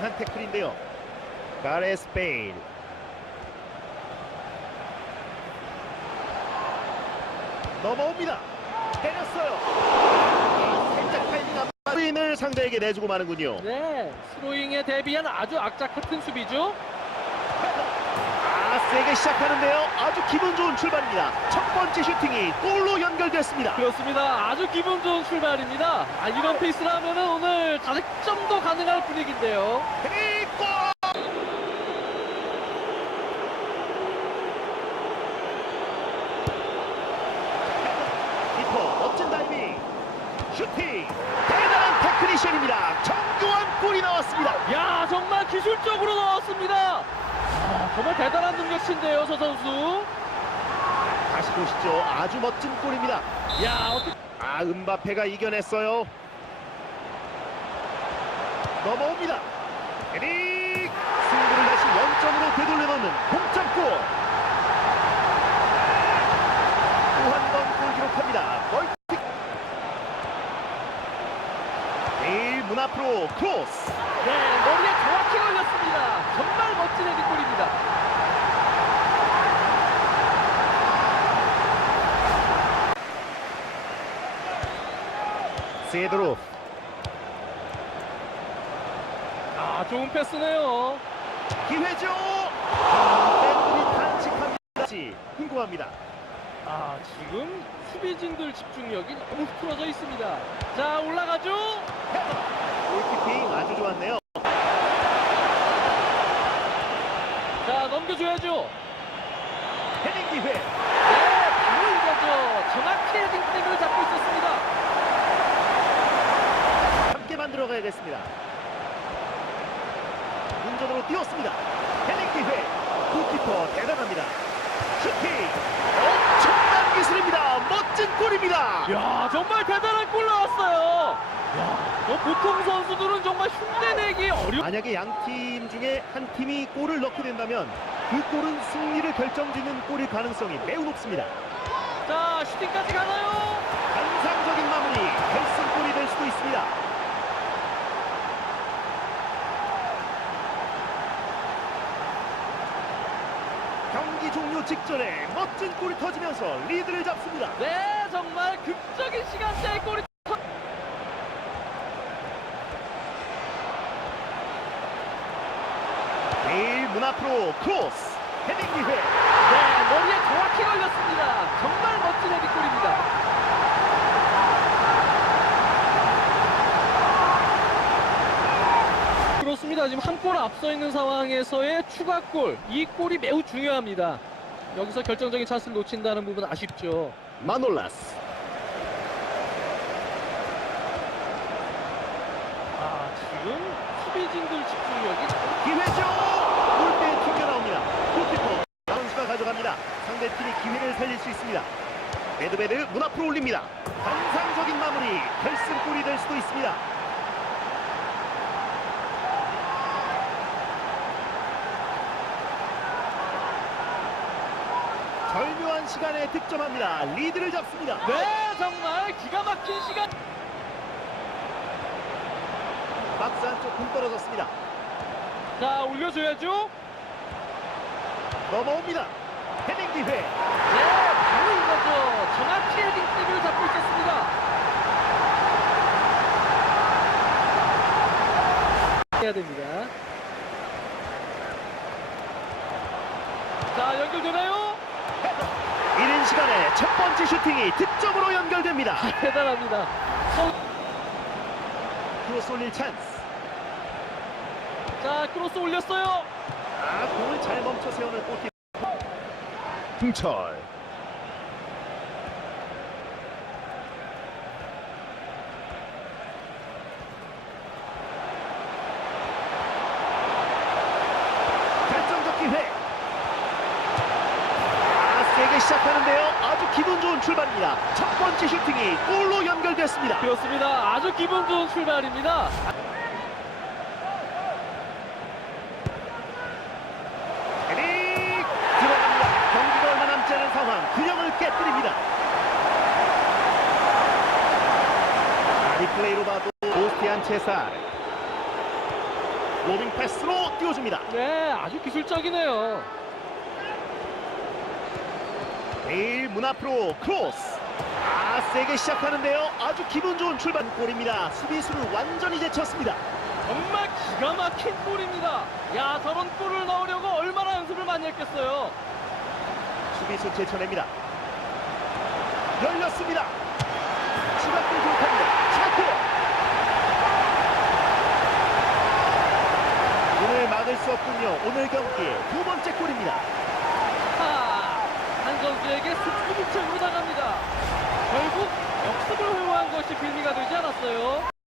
강한 태클인데요. 가레스 베일. 넘어옵니다. 때렸어요. 아, 살짝 타이밍 안 맞을 상대에게 내주고 마는군요. 네, 스로잉에 대비한 아주 악착 같은 수비죠. 아, 세게 시작하는데요. 아주 기분 좋은 출발입니다. 첫 번째 슈팅이 골로 연결됐습니다. 그렇습니다. 아주 기분 좋은 출발입니다. 아, 이런 페이스라면은 오늘 다득점도 가능할 분위기인데요. 그리고 키퍼 멋진 다이빙 슈팅 대단한 테크니션입니다 정교한 골이 나왔습니다 야, 정말 기술적으로 나왔습니다. 아, 정말 대단한 능력치인데요, 저 선수. 다시 보시죠. 아주 멋진 골입니다. 야, 어떻게 아 은바페가 이겨냈어요. 넘어옵니다. 헤딩 승부를 다시 원점으로 되돌려 놓는 동점골. 또 한 번 골 기록합니다. 멀티 내일 문 앞으로 크로스. 네, 머리에 정확히 걸렸습니다. 정말 멋진 헤딩골입니다. 세드로 아, 좋은 패스네요. 기회죠 팬들이 탄식합니다 궁금합니다 아, 지금 수비진들 집중력이 너무 흐트러져 있습니다. 자, 올라가죠. 골키핑 아주 좋았네요 자, 넘겨줘야죠. 헤딩 기회 네, 바로 이거죠. 정확히 헤딩 타임을 잡고 있었습니다. 함께 만들어가야겠습니다. 문전으로 뛰었습니다. 헤딩 기회. 골키퍼 대단합니다. 슈팅. 엄청난 기술입니다. 멋진 골입니다. 야, 정말 대단한 골 나왔어요. 야, 뭐 보통 선수들은 정말 흉내내기 어려. 만약에 양 팀 중에 한 팀이 골을 넣게 된다면 그 골은 승리를 결정짓는 골일 가능성이 매우 높습니다. 자, 슈팅까지 가나요? 환상적인 마무리 결승골이 될 수도 있습니다. 경기 종료 직전에 멋진 골이 터지면서 리드를 잡습니다. 네, 정말 극적인 시간대에 골이. 터- 내일 문 앞으로 크로스 헤딩 기회 네, 머리에 정확히 걸렸습니다. 정말 멋진 헤딩골입니다. 그렇습니다. 지금 한 골 앞서 있는 상황에서의 추가골, 이 골이 매우 중요합니다. 여기서 결정적인 찬스를 놓친다는 부분 아쉽죠. 마놀라스. 아, 지금 수비진들 집중력이 기회죠 골대에 튕겨 나옵니다. 골키퍼 라운스가 가져갑니다. 상대팀이 기회를 살릴 수 있습니다. 베드베드 문 앞으로 올립니다. 환상적인 마무리 결승골이 될 수도 있습니다 절묘한 시간에 득점합니다 리드를 잡습니다 네, 정말 기가 막힌 시간. 박스 안쪽 공 떨어졌습니다 자, 올려줘야죠. 넘어옵니다 헤딩 기회 네, 바로 이거죠. 정확히 헤딩 타임을 잡고 있었습니다. 해야 됩니다. 자, 연결되나요? 시간에 첫 번째 슈팅이 득점으로 연결됩니다 대단합니다. 선- 크로스 올릴 찬스 자, 크로스 올렸어요. 아 공을 잘 멈춰 세우는 골키퍼 흥철 결정적 기회 아 세게 시작하는데요 아주 기분 좋은 출발입니다 첫 번째 슈팅이 골로 연결됐습니다 그렇습니다. 아주 기분 좋은 출발입니다. 헤딩 들어갑니다. 경기가 얼마 남지 않은 상황 균형을 깨뜨립니다. 리플레이로 봐도 오스티안 체살 로빙 패스로 띄워줍니다. 네, 아주 기술적이네요. 베일 문 앞으로 크로스. 아 세게 시작하는데요. 아주 기분 좋은 출발 골입니다. 수비수를 완전히 제쳤습니다. 정말 기가 막힌 골입니다. 야, 저런 골을 넣으려고 얼마나 연습을 많이 했겠어요. 수비수 제쳐냅니다. 열렸습니다. 추가골 기록합니다. 차코. 오늘 막을 수 없군요. 오늘 경기의 두 번째 골입니다. 하, 한 선수에게 스피드책으로 나갑니다. 결국 역습을 회유한 것이 빌미가 되지 않았어요.